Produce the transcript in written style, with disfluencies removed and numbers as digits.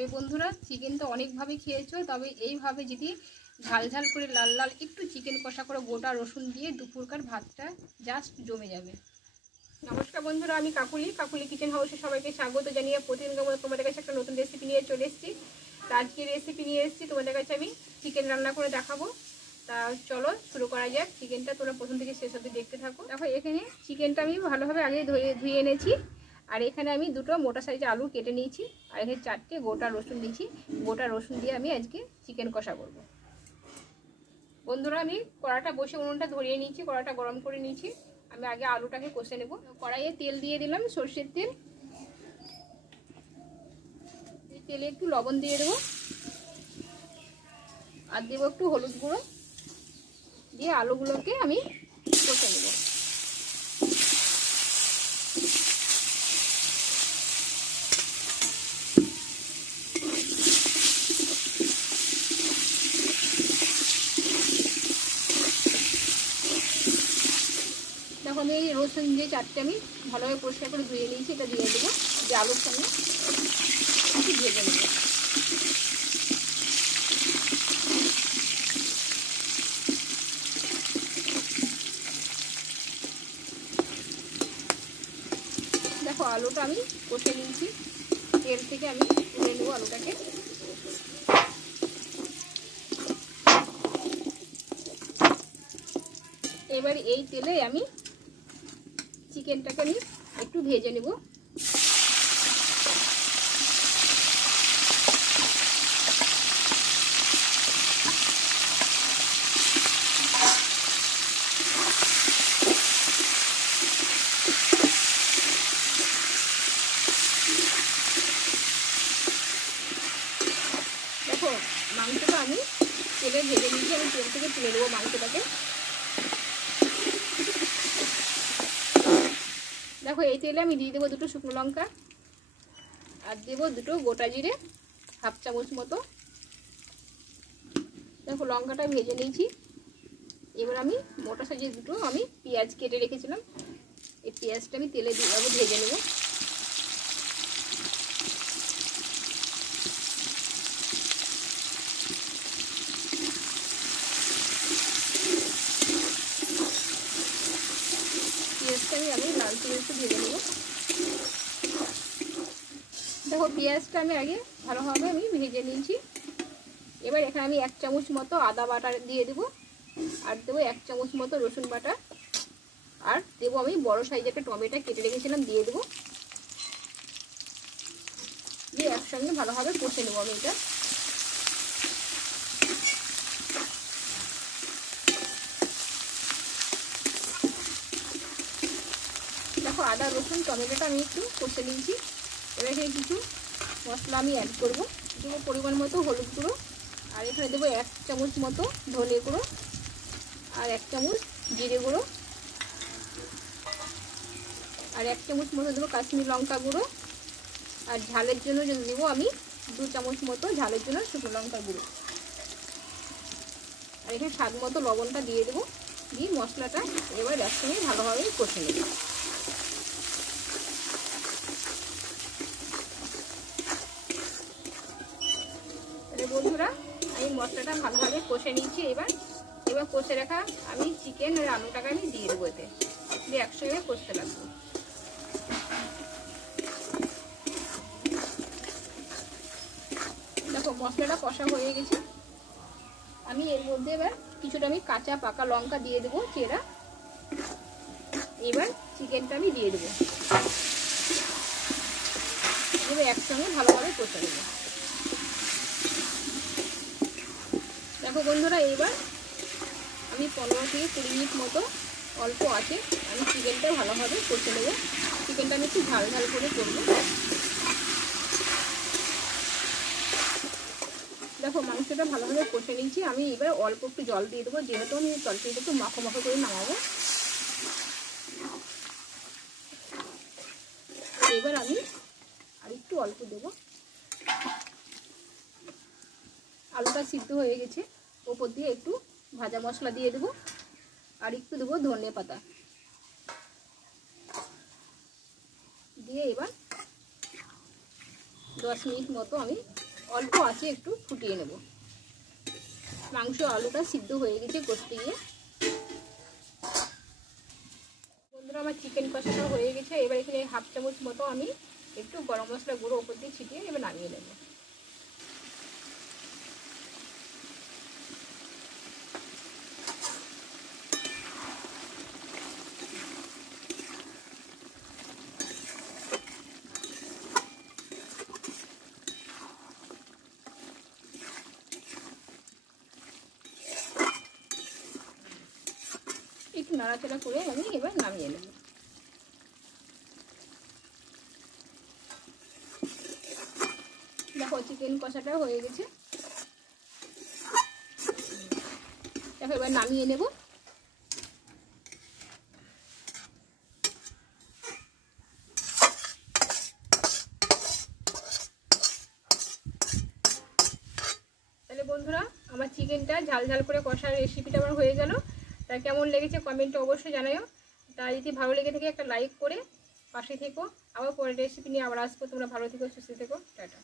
তবে বন্ধুরা চিকেন তো অনেকভাবে খেয়েছো, তবে এইভাবে যদি ঝাল ঝাল করে লাল লাল একটু চিকেন কষা করে গোটা রসুন দিয়ে দুপুরকার ভাতটা জাস্ট জমে যাবে। নমস্কার বন্ধুরা, আমি কাকুলি কিচেন হাউসে সবাইকে স্বাগত জানিয়ে প্রতিদিন তোমাদের কাছে একটা নতুন রেসিপি নিয়ে চলে এসেছি। তা আজকে রেসিপি নিয়ে এসেছি তোমাদের কাছে আমি চিকেন রান্না করে দেখাবো। তা চলো শুরু করা যাক। চিকেনটা তোমরা প্রথম থেকে শেষ অবধি দেখতে থাকো। দেখো এখানে চিকেনটা আমি ভালোভাবে আগে ধুয়ে এনেছি, আর এখানে আমি দুটো মোটা সাইজের আলু কেটে নিয়েছি, আর এখানে 4টে গোটা রসুন দিয়েছি। গোটা রসুন দিয়ে আমি আজকে চিকেন কষা করব। বন্ধুরা আমি কড়াটা বসে উনুনটা ধরিয়ে নিয়েছি, কড়াটা গরম করে নিয়েছি। আমি আগে আলুটাকে কষে নেব। কড়াইয়ে তেল দিয়ে দিলাম, সরষের তেল। এই তেলে একটু লবণ দিয়ে দেবো, আর দেবো একটু হলুদ গুঁড়ো, দিয়ে আলুগুলোকে আমি কষে নেব। দেখো আমি এই রসুন যে 4টে আমি ভালোভাবে পরিষ্কার করে ধুয়ে নিয়েছি, এটা দিয়ে দেবো, যে আলুর সঙ্গে একটু ভেজে নেব। দেখো আলুটা আমি কষে নিয়েছি, তেল থেকে আমি তুলে নেবো আলুটাকে। এবার এই তেলে আমি চিকেনটাকে আমি একটু ভেজে নেব। দেখো মাংসটা আমি তেলে ভেজে নিয়েছি, আমি তেল থেকে তুলে নেবো মাংসটাকে। দেখো এই তেলে আমি দিয়ে দেবো দুটো শুকনো লঙ্কা, আর দেবো দুটো গোটা জিরে, হাফ চামচ মতো। দেখো লঙ্কাটা ভেজে নিয়েছি। এবার আমি মোটা সাইজের দুটো আমি পেঁয়াজ কেটে রেখেছিলাম, এই পেঁয়াজটা আমি তেলে দিয়ে ভেজে নেব। পেঁয়াজটা আমি লাল করে একটু ভেজে নেব। দেখো পেঁয়াজটা আমি আগে ভালোভাবে আমি ভেজে নিয়েছি। এবার এখানে আমি 1 চামচ মতো আদা বাটা দিয়ে দেবো, আর দেবো 1 চামচ মতো রসুন বাটা, আর দেবো আমি বড় সাইজের একটা টমেটো কেটে রেখেছিলাম, দিয়ে দেবো। দিয়ে একসঙ্গে ভালোভাবে কষে নেবো আমি এটা। দেখো আদা রসুন টমেটোটা আমি একটু কষে নিয়েছি। এবার এখানে কিছু মশলা আমি অ্যাড করবো। দেবো পরিমাণ মতো হলুদ গুঁড়ো, আর এখানে দেবো 1 চামচ মতো ধনে গুঁড়ো, আর 1 চামচ জিরে গুঁড়ো, আর 1 চামচ মতো দেবো কাশ্মীরি লঙ্কা গুঁড়ো, আর ঝালের জন্য যদি দেবো আমি 2 চামচ মতো ঝালের জন্য শুকনো লঙ্কা গুঁড়ো, আর এখানে স্বাদ মতো লবণটা দিয়ে দেবো। দিয়ে মশলাটা এবার একসঙ্গে ভালোভাবে কষে নেব। বন্ধুরা আমি মশলাটা ভালোভাবে কষে নিয়েছি। এবার কষে রাখা আমি চিকেন আর আলুটাকে আমি দিয়ে দেবো, এতে দিয়ে একসঙ্গে কষতে লাগবো। দেখো মশলাটা কষা হয়ে গেছে। আমি এর মধ্যে এবার কিছুটা আমি কাঁচা পাকা লঙ্কা দিয়ে দেবো চেরা। এবার চিকেনটা আমি দিয়ে দেবো, এবার একসঙ্গে ভালোভাবে কষে নেব। দেখো বন্ধুরা এবার আমি 15 থেকে 20 মিনিট মতো অল্প আছে আমি চিকেনটা ভালোভাবে কষে নেব। চিকেনটা আমি একটু ঝাল ঝাল করে করবো। দেখো মাংসটা ভালোভাবে কষে নিয়েছি। আমি এবার অল্প একটু জল দিয়ে দেবো, যেহেতু আমি তরকারিটা একটু মাখো মাখো করে নামাবো। এবার আমি আর একটু অল্প দেবো। আলুটা সিদ্ধ হয়ে গেছে, ওপর দিয়ে একটু ভাজা মশলা দিয়ে দেবো, আর একটু দেবো ধনে পাতা দিয়ে এবার 10 মিনিট মতো আমি অল্প আছে একটু ফুটিয়ে নেব। মাংস আলুটা সিদ্ধ হয়ে গেছে কষতে গিয়ে। বন্ধুরা আমার চিকেন কষাটা হয়ে গেছে। এবার এখানে 1/2 চামচ মতো আমি একটু গরম মশলা গুঁড়ো ওপর দিয়ে ছিটিয়ে এবার নামিয়ে নেব। একটু নাড়াচাড়া করে আমি এবার নামিয়ে নেব। দেখো চিকেন কষাটা হয়ে গেছে। দেখো এবার নামিয়ে নেব। তাহলে বন্ধুরা আমার চিকেনটা ঝাল ঝাল করে কষার রেসিপিটা আমার হয়ে গেল। তা কেমন লেগেছে কমেন্টে অবশ্যই জানাও। তা যদি ভালো লেগে থাকে একটা লাইক করে পাশে থেকো। আবার পরের রেসিপি নিয়ে আবার আসবো। তোমরা ভালো থেকো, সুস্থ থেকো, টাটা।